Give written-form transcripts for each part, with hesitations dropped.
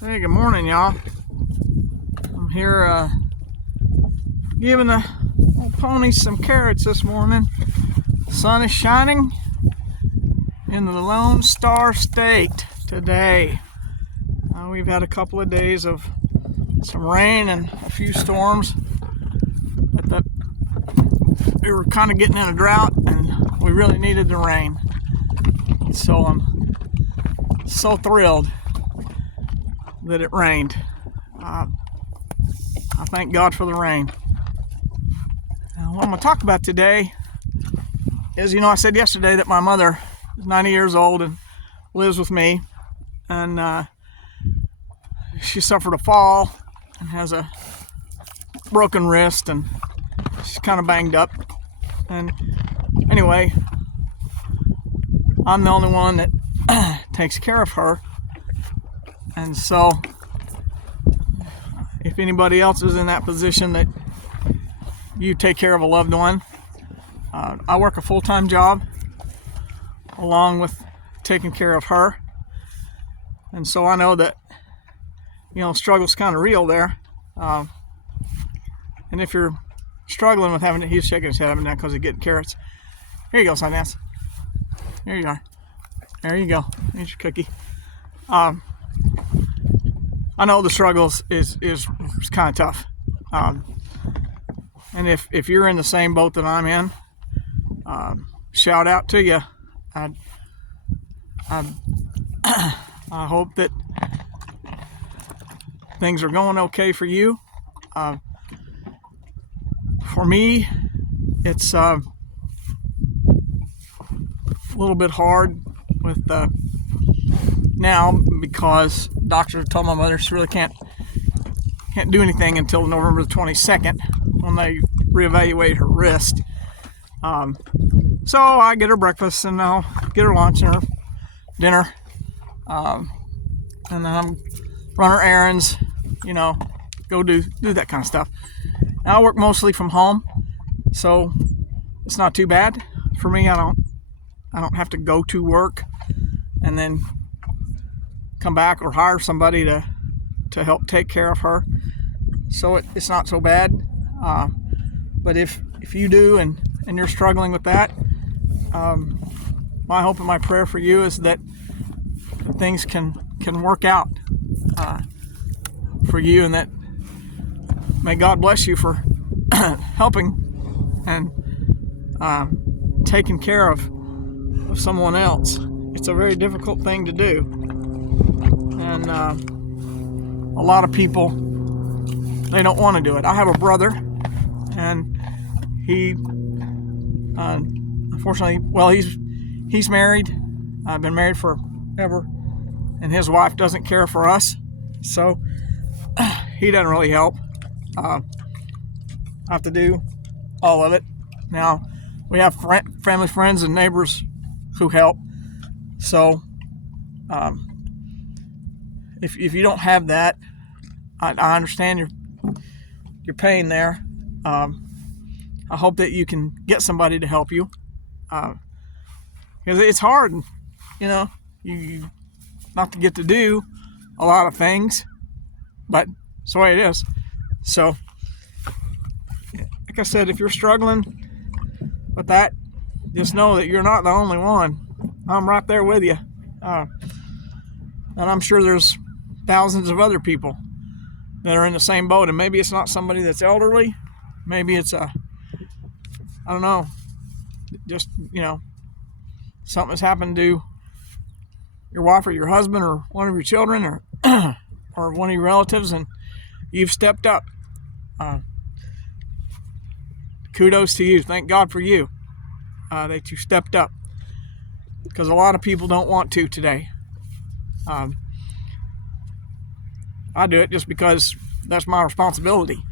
Hey, good morning, y'all. I'm here giving the old ponies some carrots this morning. The sun is shining in the Lone Star State today. We've had a couple of days of some rain and a few storms. But we were kind of getting in a drought and we really needed the rain. So I'm so thrilled that it rained. I thank God for the rain. What I'm going to talk about today is, I said yesterday that my mother is 90 years old and lives with me, and she suffered a fall and has a broken wrist, and she's kind of banged up. And anyway, I'm the only one that takes care of her. And so, if anybody else is in that position that you take care of a loved one, I work a full-time job along with taking care of her. And so I know that, struggle's kind of real there. And if you're struggling with having it, he's shaking his head up and down because he's getting carrots. Here you go, Sundance. Here you are. There you go. Here's your cookie. I know the struggles is kind of tough, and if you're in the same boat that I'm in, shout out to you. I hope that things are going okay for you. For me, it's a little bit hard with now, because doctors told my mother she really can't do anything until November the 22nd when they reevaluate her wrist. So I get her breakfast and I'll get her lunch and her dinner, and then I'm run her errands, go do that kind of stuff. And I work mostly from home, so it's not too bad for me. I don't have to go to work and then come back or hire somebody to help take care of her. So it's not so bad. But if you do and you're struggling with that, my hope and my prayer for you is that things can work out for you, and that may God bless you for helping and taking care of someone else. It's a very difficult thing to do. And a lot of people, they don't want to do it. I have a brother, and he, unfortunately, he's married. I've been married forever, and his wife doesn't care for us, so he doesn't really help. I have to do all of it. Now, we have family, friends, and neighbors who help. So, if you don't have that, I understand your pain there. I hope that you can get somebody to help you, because it's hard, you not to get to do a lot of things, but it's the way it is. So, like I said, if you're struggling with that, just know that you're not the only one. I'm right there with you, and I'm sure there's thousands of other people that are in the same boat. And maybe it's not somebody that's elderly, maybe it's I don't know, just something has happened to your wife or your husband or one of your children or or one of your relatives, and you've stepped up. Kudos to you. Thank God for you, that you stepped up, because a lot of people don't want to today. I do it just because that's my responsibility,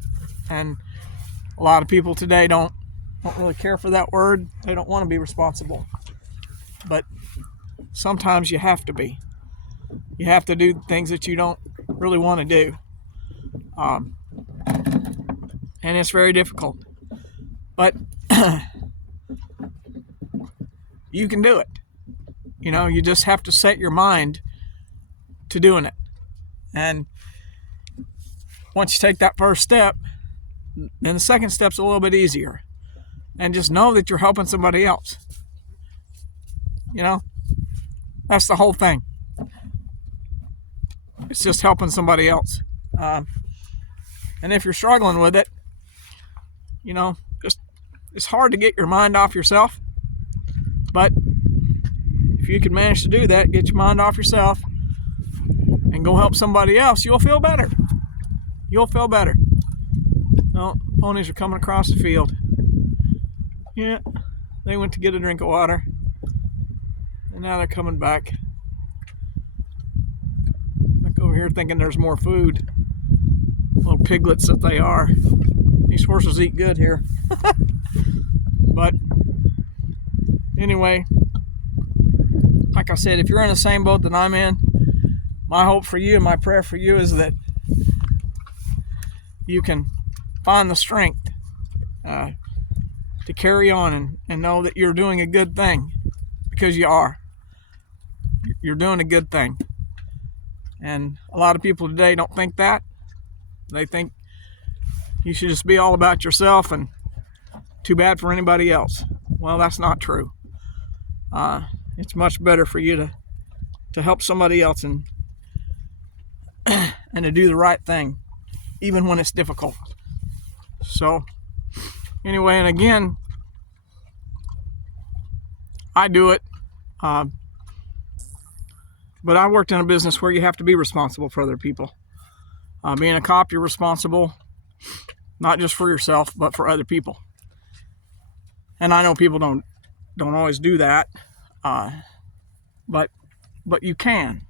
and a lot of people today don't really care for that word. They don't want to be responsible, but sometimes you have to be. You have to do things that you don't really want to do, and it's very difficult, but you can do it. You just have to set your mind to doing it. And once you take that first step, then the second step's a little bit easier. And just know that you're helping somebody else. You know, that's the whole thing. It's just helping somebody else. And if you're struggling with it, you know, it's hard to get your mind off yourself. But if you can manage to do that, get your mind off yourself and go help somebody else, you'll feel better. You'll feel better. Oh, ponies are coming across the field. Yeah, they went to get a drink of water. And now they're coming back. Back over here thinking there's more food. Little piglets that they are. These horses eat good here. But anyway, like I said, if you're in the same boat that I'm in, my hope for you and my prayer for you is that you can find the strength to carry on and know that you're doing a good thing, because you are. You're doing a good thing. And a lot of people today don't think that. They think you should just be all about yourself and too bad for anybody else. Well, that's not true. It's much better for you to help somebody else and to do the right thing, even when it's difficult. So anyway, and again, I do it. But I worked in a business where you have to be responsible for other people. Being a cop, you're responsible not just for yourself, but for other people. And I know people don't always do that, but you can.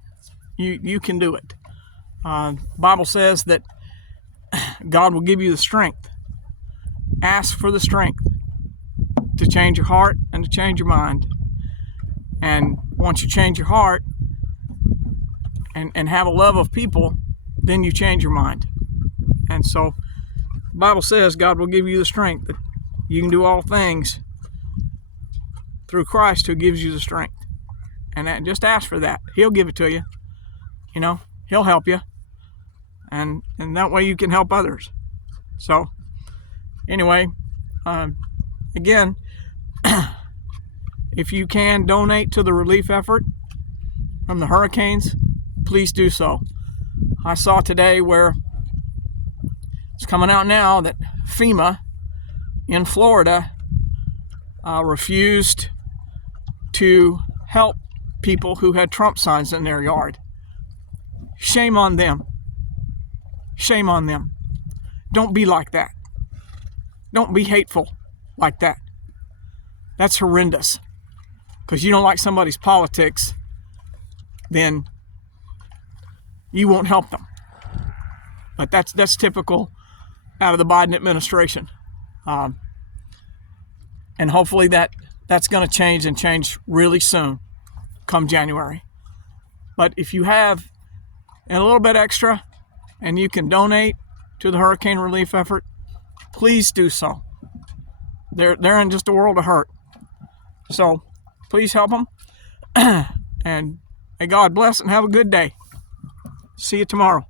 You can do it. The Bible says that God will give you the strength. Ask for the strength to change your heart and to change your mind. And once you change your heart and have a love of people, then you change your mind. And so the Bible says God will give you the strength that you can do all things through Christ who gives you the strength. And just ask for that. He'll give it to you. You know, He'll help you. And that way you can help others. So anyway, again, if you can donate to the relief effort from the hurricanes, please do so. I saw today where it's coming out now that FEMA in Florida refused to help people who had Trump signs in their yard. Shame on them. Shame on them. Don't be like that. Don't be hateful like that. That's horrendous. Because you don't like somebody's politics, then you won't help them. But that's typical out of the Biden administration. And hopefully that's going to change and change really soon, come January. But if you have a little bit extra and you can donate to the hurricane relief effort, please do so. They're in just a world of hurt. So please help them. And may God bless and have a good day. See you tomorrow.